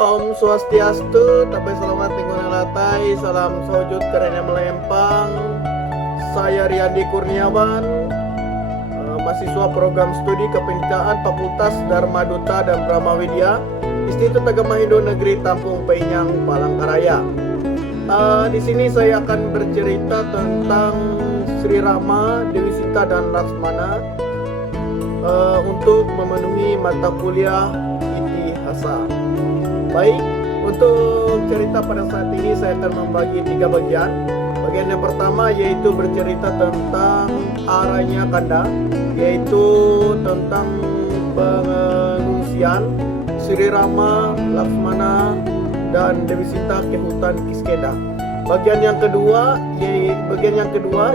Om Swastiastu, tapi selamat tinggal latai, salam sojud kerennya melempang. Saya Riyandi Kurniawan, mahasiswa program studi kependidikan Fakultas Dharma Duta dan Brahma Widya, Institut Agama Hindu Negeri Tampung Peinyang, Palangkaraya. Di sini saya akan bercerita tentang Sri Rama, Dewi Sita dan Laksmana untuk memenuhi mata kuliah Itihasa. Baik, untuk cerita pada saat ini saya akan membagi 3 bagian. Bagian yang pertama yaitu bercerita tentang Aranya Kanda, yaitu tentang pengungsian Sri Rama, Laksmana, dan Dewi Sita ke hutan Kiskenda. Bagian yang kedua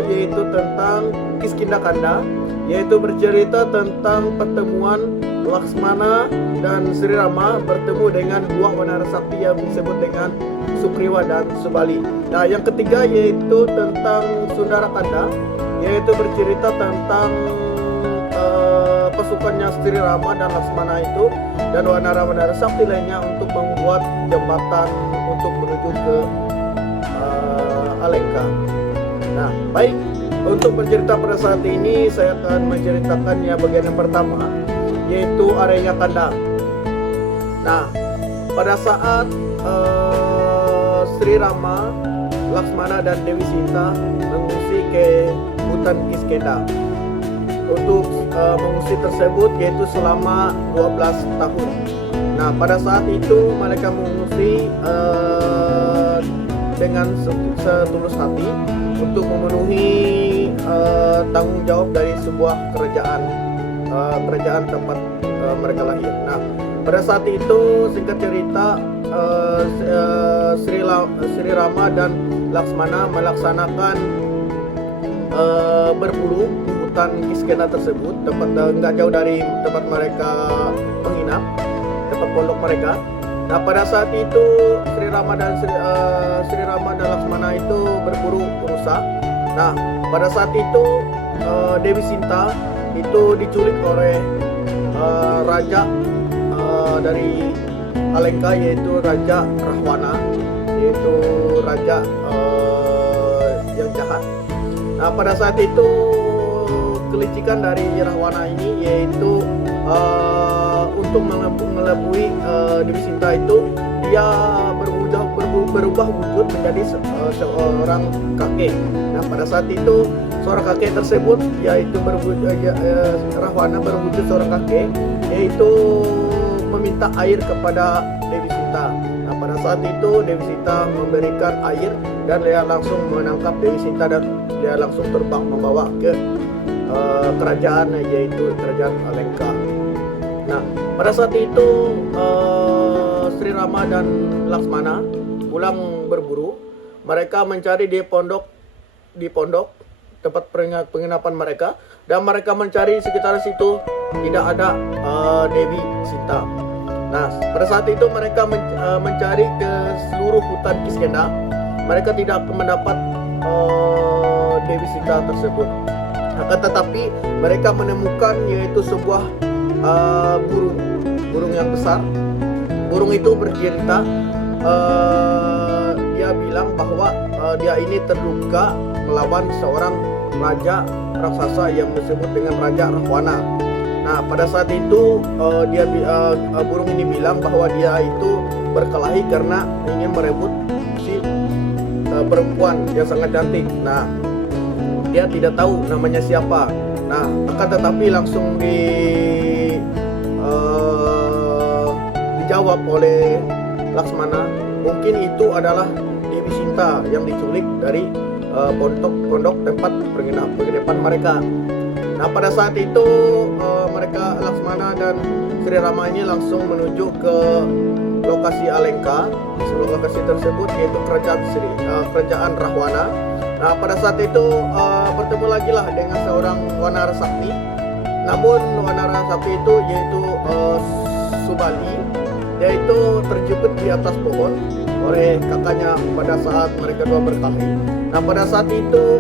yaitu tentang Kiskinda Kanda, yaitu bercerita tentang pertemuan Laksmana dan Sri Rama bertemu dengan buah wanara sakti yang disebut dengan Sugriwa dan Subali. Nah, yang ketiga yaitu tentang Sundara Kanda, yaitu bercerita tentang pasukannya Sri Rama dan Laksmana itu dan wanara-wanara sakti lainnya untuk membuat jembatan untuk menuju ke Alengka. Nah, baik, untuk bercerita pada saat ini saya akan menceritakan ya bagian yang pertama, yaitu Aranya Kanda. Nah, pada saat Sri Rama, Laksmana dan Dewi Sita mengungsi ke hutan Kiskenda. Untuk mengungsi tersebut yaitu selama 12 tahun. Nah, pada saat itu mereka mengungsi dengan setulus hati untuk memenuhi tanggung jawab dari sebuah kerajaan tempat mereka lahir. Nah, pada saat itu singkat cerita Sri Rama dan Laksmana melaksanakan berburu di hutan Kiskenda tersebut, tempat nggak jauh dari tempat mereka menginap, tempat pondok mereka. Nah, pada saat itu Sri Rama dan Laksmana itu berburu rusa. Nah, pada saat itu Dewi Sinta itu diculik oleh raja dari Alengka, yaitu Raja Rahwana, yaitu raja yang jahat. Nah, pada saat itu kelicikan dari Rahwana ini yaitu untuk mengelabui Dewi Sinta itu, dia berubah wujud menjadi seorang kakek. Nah, pada saat itu seorang kakek tersebut yaitu Rahwana berwujud seorang kakek, yaitu meminta air kepada Dewi Sita. Nah, pada saat itu Dewi Sita memberikan air dan dia langsung menangkap Dewi Sita dan dia langsung terbang membawa ke kerajaan, yaitu kerajaan Alengka. Nah, pada saat itu Sri Rama dan Laksmana pulang berburu. Mereka mencari di pondok tempat penginapan mereka, dan mereka mencari sekitar situ tidak ada Dewi Sita. Nah, pada saat itu mereka mencari ke seluruh hutan Kiskenda. Mereka tidak mendapat Dewi Sita tersebut. Akan tetapi mereka menemukan yaitu sebuah burung yang besar. Burung itu bercerita, dia bilang bahwa dia ini terluka melawan seorang raja raksasa yang disebut dengan Raja Rahwana. Nah, pada saat itu burung ini bilang bahwa dia itu berkelahi karena ingin merebut si perempuan yang sangat cantik. Nah, dia tidak tahu namanya siapa. Nah, akan tetapi langsung dijawab oleh Laksmana, mungkin itu adalah Dewi Sinta yang diculik dari pondok tempat penginapan mereka. Nah, pada saat itu mereka Laksmana dan Sri Rama ini langsung menuju ke lokasi Alengka. Lokasi tersebut yaitu kerajaan Rahwana. Nah, pada saat itu bertemu lagi lah dengan seorang wanara sakti. Namun wanara sakti itu yaitu Subali, dia itu terjepit di atas pohon oleh kakaknya pada saat mereka dua berkelahi. Nah, pada saat itu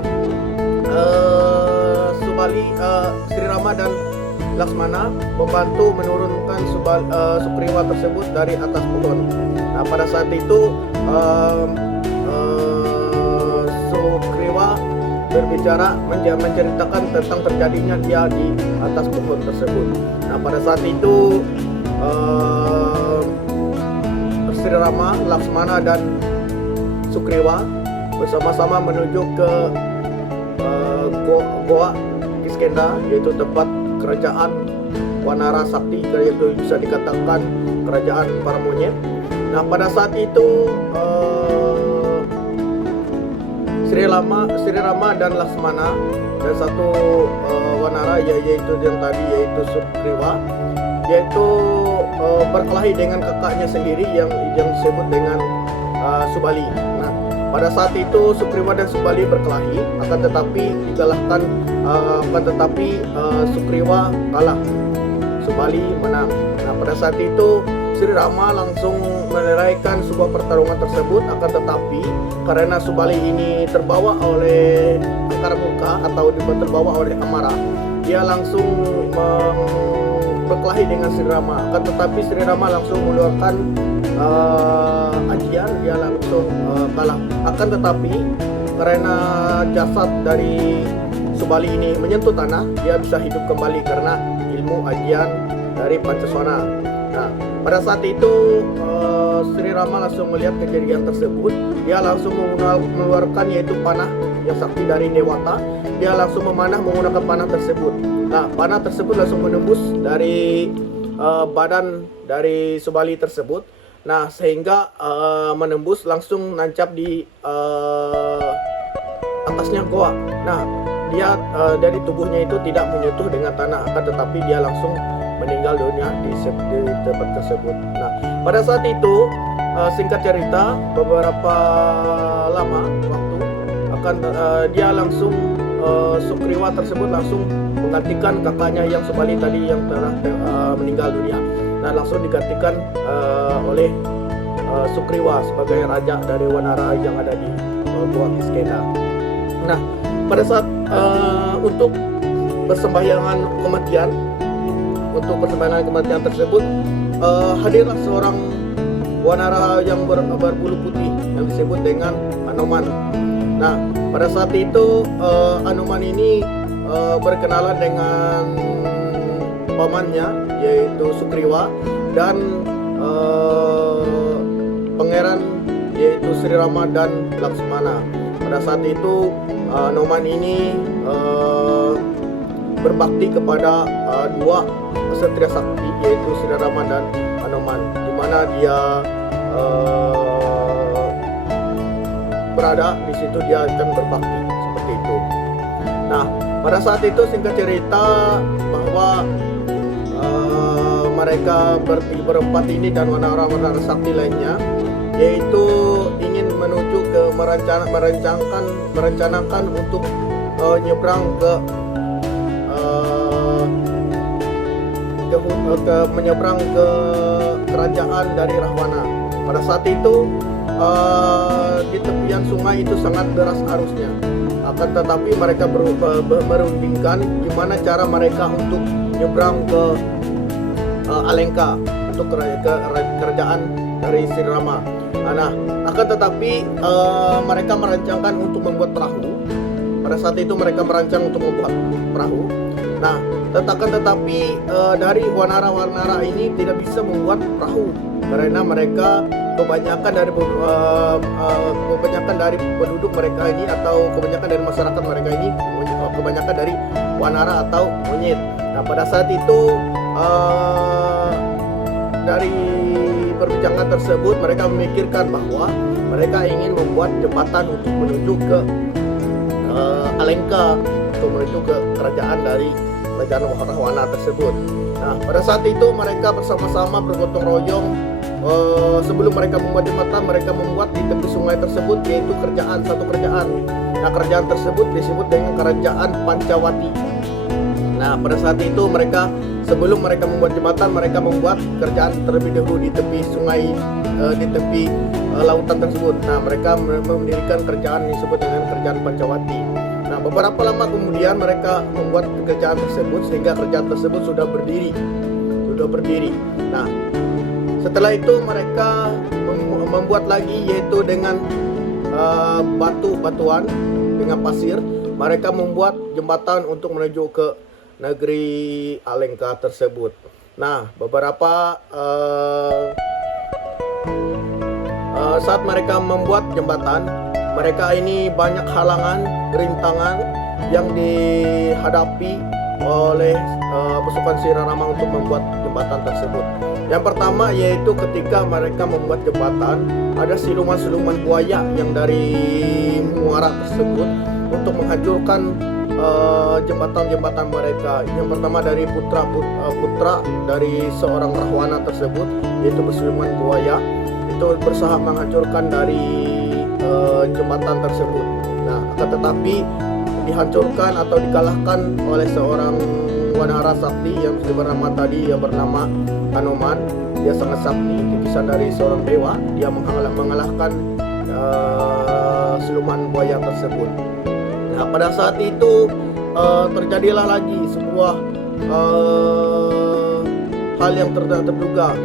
Sri Rama dan Laksmana membantu menurunkan Sugriwa tersebut dari atas pohon. Nah, pada saat itu Sugriwa berbicara menceritakan tentang terjadinya dia di atas pohon tersebut. Nah, pada saat itu Sri Rama, Laksmana dan Sugriwa bersama-sama menuju ke Goa Kiskenda, yaitu tempat kerajaan Wanara Sakti, yaitu bisa dikatakan kerajaan para monyet. Nah, pada saat itu Sri Rama dan Laksmana dan satu Wanara yaitu yang tadi yaitu Sugriwa, yaitu berkelahi dengan kakaknya sendiri yang disebut dengan Subali. Nah, pada saat itu Sugriwa dan Subali berkelahi, akan tetapi dikalahkan, Sugriwa kalah, Subali menang. Nah, pada saat itu Sri Rama langsung meleraikan sebuah pertarungan tersebut, akan tetapi karena Subali ini terbawa oleh angkara murka atau terbawa oleh amarah, dia langsung berkelahi dengan Sri Rama. Akan tetapi Sri Rama langsung mengeluarkan ajian, dia langsung kalah. Akan tetapi karena jasad dari Subali ini menyentuh tanah, dia bisa hidup kembali karena ilmu ajian dari Pancaswana. Nah, pada saat itu Sri Rama langsung melihat kejadian tersebut. Dia langsung mengeluarkan yaitu panah yang sakti dari Dewata. Dia langsung memanah menggunakan panah tersebut. Nah, panah tersebut langsung menembus dari badan dari Subali tersebut. Nah, sehingga menembus langsung nancap di atasnya goa. Nah, dia dari tubuhnya itu tidak menyentuh dengan tanah, akan tetapi dia langsung meninggal dunia di tempat tersebut. Nah, pada saat itu singkat cerita, beberapa lama waktu akan dia langsung Sugriwa tersebut langsung menggantikan kakaknya yang Subali tadi yang telah meninggal dunia. Nah, langsung digantikan oleh Sugriwa sebagai raja dari Wanara yang ada di Goa Kiskenda. Nah, pada saat untuk persembahyangan kematian, tersebut hadirlah seorang Wanara yang berbulu putih yang disebut dengan Anoman. Nah, pada saat itu Anoman ini berkenalan dengan pamannya yaitu Sugriwa dan pangeran yaitu Sri Rama dan Laksmana. Pada saat itu Anoman ini berbakti kepada dua ksatria sakti yaitu Sri Rama dan Anoman, di mana dia berada di situ, dia akan berbakti seperti itu. Nah, pada saat itu singkat cerita bahwa mereka berempat ini dan Wanara sakti lainnya yaitu ingin menuju ke merencanakan untuk nyebrang menyeberang ke kerajaan dari Rahwana. Pada saat itu di tepian sungai itu sangat deras arusnya. Akan tetapi mereka merundingkan gimana cara mereka untuk nyebrang ke Alengka untuk kerajaan dari Sri Rama. Nah, akan tetapi mereka merancangkan untuk membuat perahu. Pada saat itu mereka merancang untuk membuat perahu. Nah, tetapi dari Wanara ini tidak bisa membuat perahu karena mereka kebanyakan dari penduduk mereka ini atau kebanyakan dari masyarakat mereka ini kebanyakan dari Wanara atau monyet. Nah, pada saat itu dari perbincangan tersebut mereka memikirkan bahwa mereka ingin membuat jembatan untuk menuju ke Alengka, untuk menuju ke kerajaan dari kerajaan Rahwana tersebut. Nah, pada saat itu mereka bersama-sama bergotong royong. Sebelum mereka membuat jembatan, mereka membuat di tepi sungai tersebut yaitu satu kerajaan. Nah, kerajaan tersebut disebut dengan kerajaan Pancawati. Nah, pada saat itu sebelum mereka membuat jembatan, mereka membuat kerajaan terlebih dahulu di tepi sungai, di tepi lautan tersebut. Nah, mereka mendirikan kerajaan disebut dengan kerajaan Pancawati. Nah, beberapa lama kemudian mereka membuat kerjaan tersebut sehingga kerjaan tersebut sudah berdiri. Nah, setelah itu mereka membuat lagi, yaitu dengan batuan dengan pasir. Mereka membuat jembatan untuk menuju ke negeri Alengka tersebut. Nah, beberapa saat mereka membuat jembatan, mereka ini banyak halangan, rintangan yang dihadapi oleh pasukan Sirirama untuk membuat jembatan tersebut. Yang pertama yaitu ketika mereka membuat jembatan, ada siluman-siluman buaya yang dari muara tersebut untuk menghancurkan jembatan-jembatan mereka. Yang pertama dari putra dari seorang Rahwana tersebut, yaitu bersiluman buaya, itu berusaha menghancurkan dari jembatan tersebut. Nah, akan tetapi dihancurkan atau dikalahkan oleh seorang wanara sakti yang bernama Hanuman. Dia sangat sakti, titisan dari seorang dewa. Dia mengalahkan siluman buaya tersebut. Nah, pada saat itu terjadilah lagi sebuah hal yang terduga,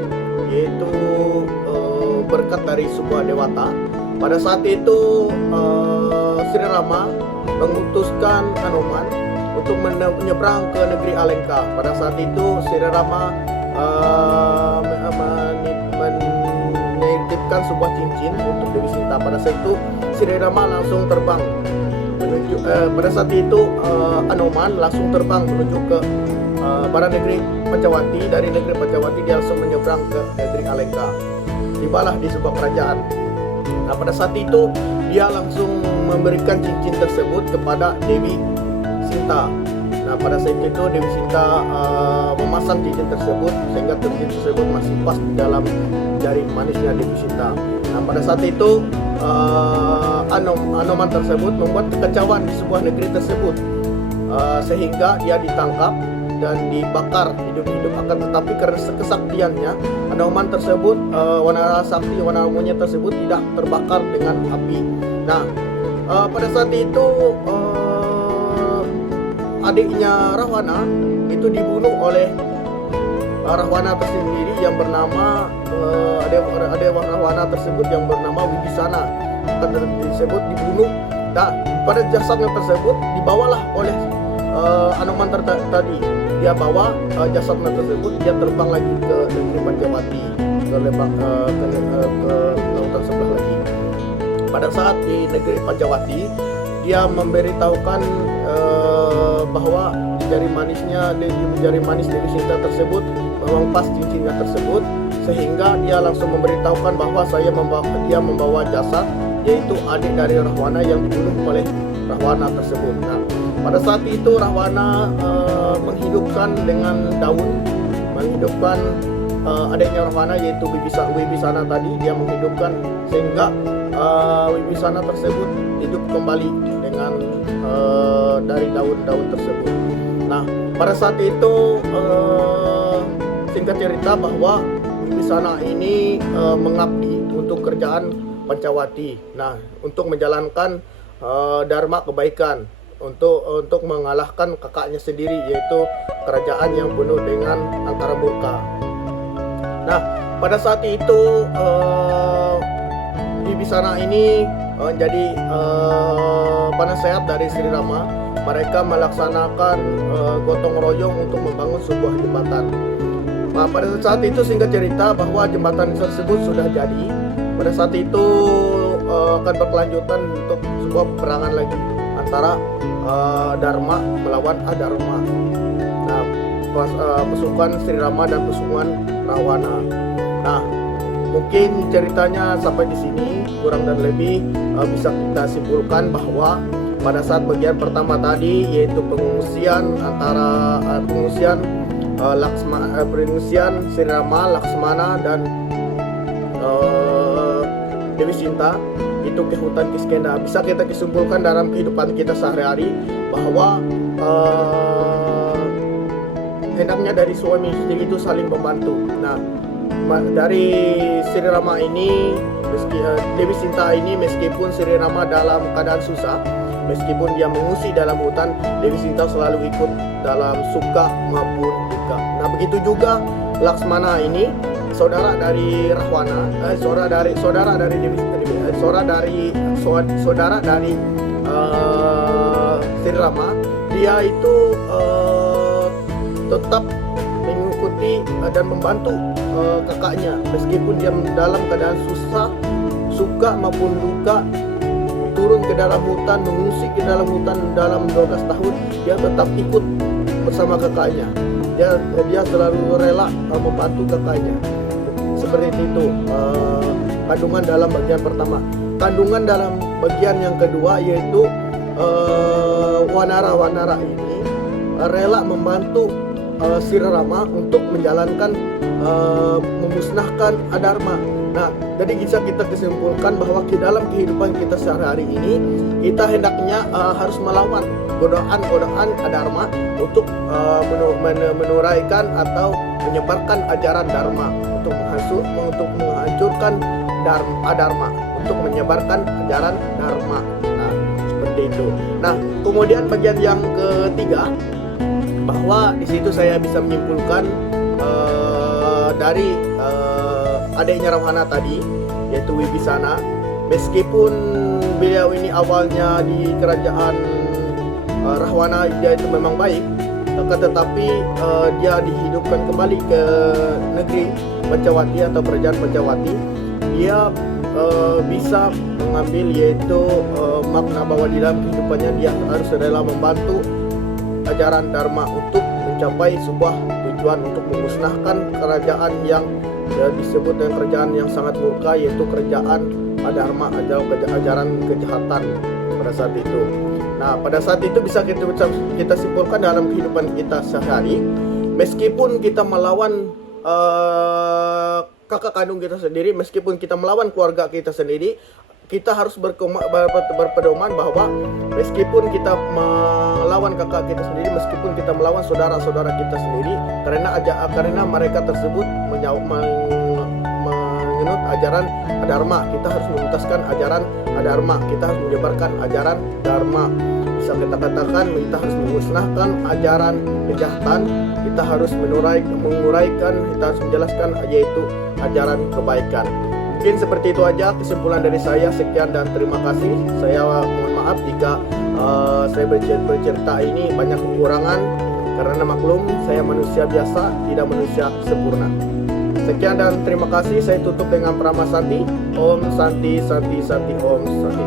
yaitu berkat dari sebuah dewata. Pada saat itu Sirirama mengutuskan Hanuman untuk menyeberang ke negeri Alengka. Pada saat itu Sirirama menitipkan sebuah cincin untuk Dewi Sinta. Pada saat itu Sirirama langsung terbang menuju. Pada saat itu Hanuman langsung terbang menuju ke pada negeri Pancawati. Dari negeri Pancawati dia langsung menyeberang ke negeri Alengka. Tibalah di sebuah kerajaan. Nah, pada saat itu dia langsung memberikan cincin tersebut kepada Dewi Sinta. Nah, pada saat itu Dewi Sinta memasang cincin tersebut sehingga cincin tersebut masih pas di dalam jari manisnya Dewi Sinta. Nah, pada saat itu Hanuman tersebut membuat kekacauan di sebuah negeri tersebut, sehingga dia ditangkap dan dibakar hidup-hidup. Akan tetapi karena kesaktiannya, Hanuman tersebut, wanara sakti, wanara monyet tersebut tidak terbakar dengan api. Nah, pada saat itu adiknya Rahwana itu dibunuh oleh Rahwana tersendiri yang bernama adik Rahwana tersebut yang bernama Wibisana tersebut dibunuh. Nah, pada jasadnya tersebut dibawalah oleh Hanuman tadi. Dia bawa jasadnya tersebut, dia terbang lagi ke negeri Pancawati, ke lautan sebelah lagi. Pada saat di negeri Pancawati, dia memberitahukan bahwa jari manis Dewi Sinta tersebut memang pas cincinnya tersebut, sehingga dia langsung memberitahukan bahwa dia membawa jasad, yaitu adik dari Rahwana yang dibunuh oleh Rahwana tersebut. Nah, pada saat itu Rahwana menghidupkan dengan daun, adiknya Rahwana yaitu Wibisana tadi, dia menghidupkan sehingga Wibisana tersebut hidup kembali dengan dari daun-daun tersebut. Nah, pada saat itu singkat cerita bahwa Wibisana ini mengabdi untuk kerajaan Pancawati. Nah, untuk menjalankan dharma kebaikan, untuk mengalahkan kakaknya sendiri, yaitu kerajaan yang penuh dengan antara murka. Nah, pada saat itu Wibisana ini menjadi penasehat dari Sirirama. Mereka melaksanakan gotong royong untuk membangun sebuah jembatan. Nah, pada saat itu singkat cerita bahwa jembatan tersebut sudah jadi. Pada saat itu akan berkelanjutan untuk sebuah peperangan lagi antara Dharma melawan Adharma. Nah, pasukan Sirirama dan pasukan Rahwana. Nah, mungkin ceritanya sampai di sini, kurang dan lebih bisa kita simpulkan bahwa pada saat bagian pertama tadi, yaitu pengungsian Sirirama, Laksmana dan Dewi Sinta itu ke hutan Kiskenda. Bisa kita kesimpulkan dalam kehidupan kita sehari-hari bahwa hendaknya dari suami istri itu saling membantu. Nah, dari Sirirama ini, Dewi Sinta ini, meskipun Sirirama dalam keadaan susah, Meskipun dia mengungsi dalam hutan, Dewi Sinta selalu ikut dalam suka maupun duka. Nah, begitu juga Laksmana ini saudara dari Rahwana, saudara dari Dewi, saudara dari Sri Rama. Dia itu tetap mengikuti dan membantu kakaknya meskipun dia dalam keadaan susah, suka maupun duka, turun ke dalam hutan, mengungsi ke dalam hutan dalam 12 tahun, dia tetap ikut bersama kakaknya. Dia selalu rela membantu kakaknya. Seperti itu kandungan dalam bagian pertama. Kandungan dalam bagian yang kedua yaitu Wanara ini rela membantu Sri Rama untuk menjalankan memusnahkan adharma. Nah, jadi bisa kita kesimpulkan bahwa di dalam kehidupan kita sehari-hari ini kita hendaknya harus melawan godaan adharma untuk menuraikan atau menyebarkan ajaran dharma, untuk menghancurkan adharma, untuk menyebarkan ajaran dharma. Nah, seperti itu. Nah, kemudian bagian yang ketiga, bahwa di situ saya bisa menyimpulkan dari adiknya Rahwana tadi, yaitu Wibisana, meskipun beliau ini awalnya di kerajaan Rahwana dia itu memang baik, tetapi dia dihidupkan kembali ke negeri Pancawati atau kerajaan Pancawati. Dia bisa mengambil yaitu makna bahwa di dalam kehidupannya dia harus rela membantu ajaran dharma untuk mencapai sebuah tujuan, untuk memusnahkan kerajaan yang disebut dengan kerajaan yang sangat murka, yaitu kerajaan adharma atau ajaran kejahatan pada saat itu. Nah, pada saat itu bisa kita simpulkan dalam kehidupan kita sehari, meskipun kita melawan kakak kandung kita sendiri, meskipun kita melawan keluarga kita sendiri, kita harus berpedoman bahwa meskipun kita melawan kakak kita sendiri, meskipun kita melawan saudara-saudara kita sendiri, karena mereka tersebut mengenut ajaran adharma, kita harus menuntaskan ajaran adharma, kita harus menyebarkan ajaran dharma. Bisa kita katakan kita harus memusnahkan ajaran kejahatan, kita harus menguraikan, kita harus menjelaskan yaitu ajaran kebaikan. Mungkin seperti itu aja kesimpulan dari saya. Sekian dan terima kasih. Saya mohon maaf jika saya bercerita ini banyak kekurangan, karena maklum saya manusia biasa, tidak manusia sempurna. Sekian dan terima kasih. Saya tutup dengan Prama Santi. Om Santi Santi Santi Om Santi.